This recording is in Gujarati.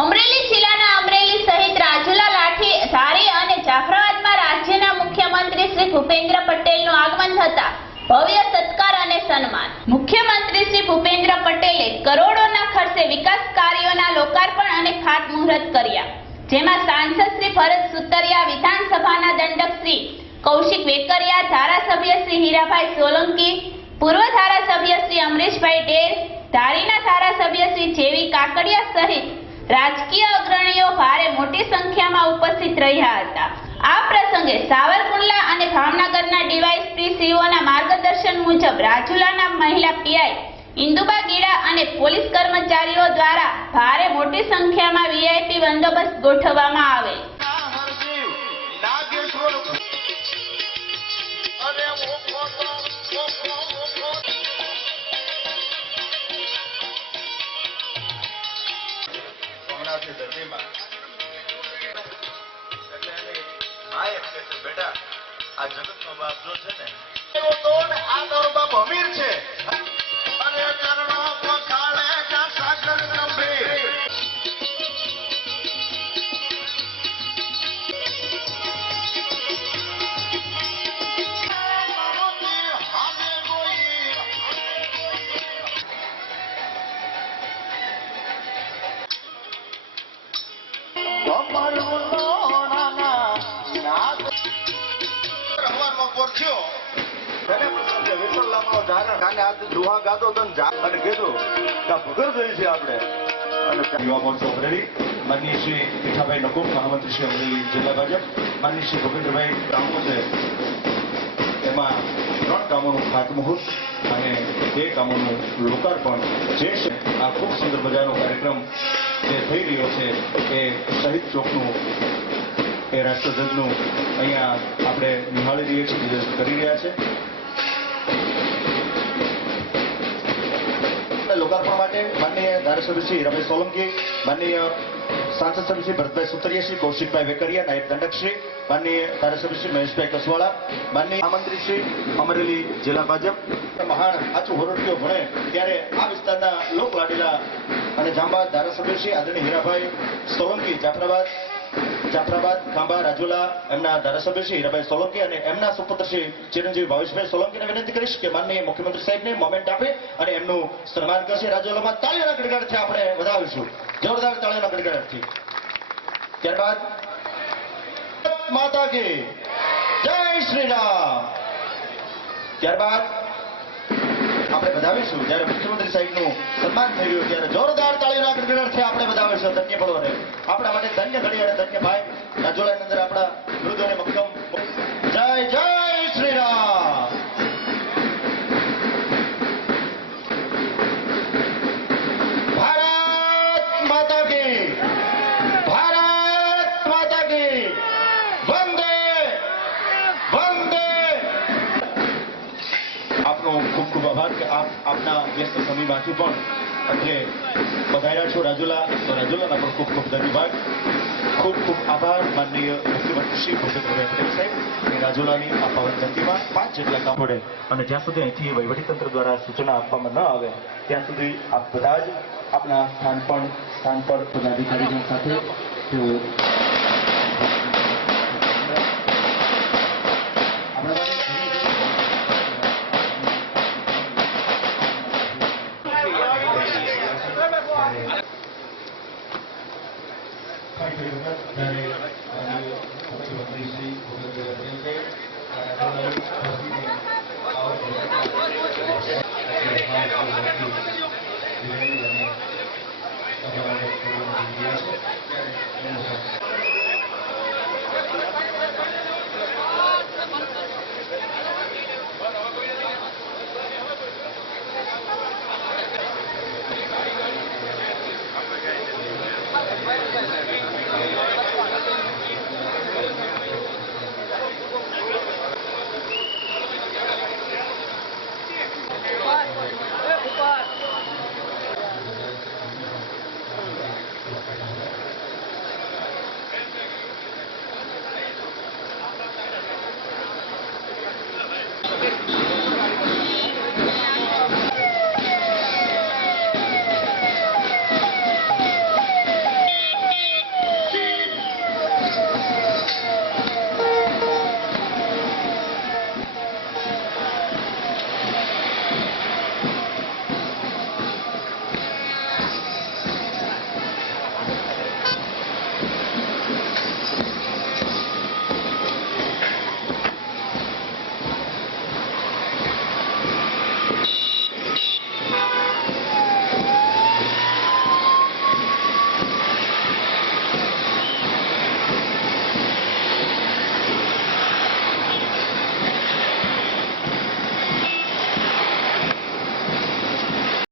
અમરેલી જિલ્લાના અમરેલી સહિત રાજુલા, લાઠી, ધારી અને જાફરાબાદમાં રાજ્યના મુખ્યમંત્રી શ્રી ભૂપેન્દ્ર પટેલનું આગમન થતા ભવ્ય સત્કાર અને સન્માન. મુખ્યમંત્રી શ્રી ભૂપેન્દ્ર પટેલે કરોડોના ખર્ચે વિકાસ કાર્યોના લોકાર્પણ અને ખાતમુહૂર્ત કર્યા. જેમાં સાંસદ શ્રી ભરત સુતરિયા, વિધાનસભાના દંડક શ્રી કૌશિક વેકરિયા, ધારાસભ્ય શ્રી હીરાભાઈ સોલંકી, પૂર્વ ધારાસભ્ય શ્રી અમરીશભાઈ ડેર ધારીના ધારાસભ્ય શ્રી જેવી કાકડિયા સહિત રાજકીય અગ્રણીઓ ભારે મોટી સંખ્યામાં ઉપસ્થિત રહ્યા હતા. આ પ્રસંગે સાવરકુંડલા અને ભાવનગરના ડીવાયએસપી સીઓના માર્ગદર્શન મુજબ રાજુલાના મહિલા પીઆઈ ઇન્દુબા ગીડા અને પોલીસ કર્મચારીઓ દ્વારા ભારે મોટી સંખ્યામાં વીઆઈપી બંદોબસ્ત ગોઠવવામાં આવેલ છે, બેટા આ જગતનો બાપ જો છે ને આ તારો બાપ અમીર છે. અને ચરણો શ્રી અમરેલી જિલ્લા ભાજપ, માનનીય શ્રી ભૂપેન્દ્રભાઈ કામો એમાં ત્રણ કામોનું ખાતમુહૂર્ત અને બે કામોનું લોકાર્પણ જે છે, આ ખૂબ સુંદર મજાનો કાર્યક્રમ જે થઈ રહ્યો છે, એ શહીદ ચોકનું એ રાષ્ટ્રધ્વજનું અહીંયા આપણે નિહાળી રહીએ છીએ કરી રહ્યા છે. લોકાર્પણ માટે માનનીય ધારાસભ્ય શ્રી રમેશ સોલંકી, માનનીય સાંસદ સભ્ય શ્રી ભરતભાઈ સુતરિયા શ્રી, કૌશિકભાઈ વેકરિયા, નાયબ દંડકશ્રી, માનનીય ધારાસભ્ય શ્રી મહેશભાઈ કસવાળા, માનનીય મહામંત્રી શ્રી અમરેલી જિલ્લા ભાજપ. મહાન આછું હોરટીઓ ભણે ત્યારે આ વિસ્તારના લોકલાડીલા અને જાંબા ધારાસભ્ય શ્રી આદરણીય હીરાભાઈ સોલંકી, જાફરાબાદ જાફરાબાદ, ખાંભા, રાજુલા, એમના ધારાસભ્ય શ્રી હીરાભાઈ સોલંકી અને એમના સુપુત્ર શ્રી ચિરંજીવી ભાવેશભાઈ સોલંકીને વિનંતી કરીશ કે માનનીય મુખ્યમંત્રી સાહેબને મોમેન્ટ આપે અને એમનું સન્માન કરશે. રાજુલામાં તાળીઓના ગડગડથી આપણે વધાવીશું. જોરદાર તાળીઓના ગડગડથી ત્યારબાદ માતા કી. જય શ્રી રામ. ત્યારબાદ વધાવીશું જ્યારે મુખ્યમંત્રી સાહેબનું સન્માન થઈ રહ્યું ત્યારે જોરદાર તાળીઓના ગડગડાટથી આપણે વધાવીશું ધન્ય પદોને આપણા માટે ધન્ય ઘડી અને ધન્ય ભાઈ. રાજુલાની અંદર આપણા મૃદુ અને મક્કમ જય જય શ્રી રામ ભારત માતા કી ભારત માતા કી વંદે વંદે આપનો ખૂબ ખૂબ આભાર કે આપ આપના વ્યસ્ત સમયમાંથી પણ આજે પધાર્યા છો. રાજુલા, તો રાજુલાના પણ ખૂબ ખૂબ ધન્યવાદ. ખૂબ ખૂબ આભાર માનનીય મુખ્યમંત્રી શ્રી ભૂપેન્દ્રભાઈ સાહેબ રાજુલાની આ પાવન જયંતિમાં પાંચ જેટલા કામ પડે અને જ્યાં સુધી અહીંથી વહીવટીતંત્ર દ્વારા સૂચના આપવામાં ન આવે, ત્યાં સુધી આપ બધા જ આપના સ્થાન પણ સ્થાન પર પદાધિકારીઓ સાથે તેઓ Gracias.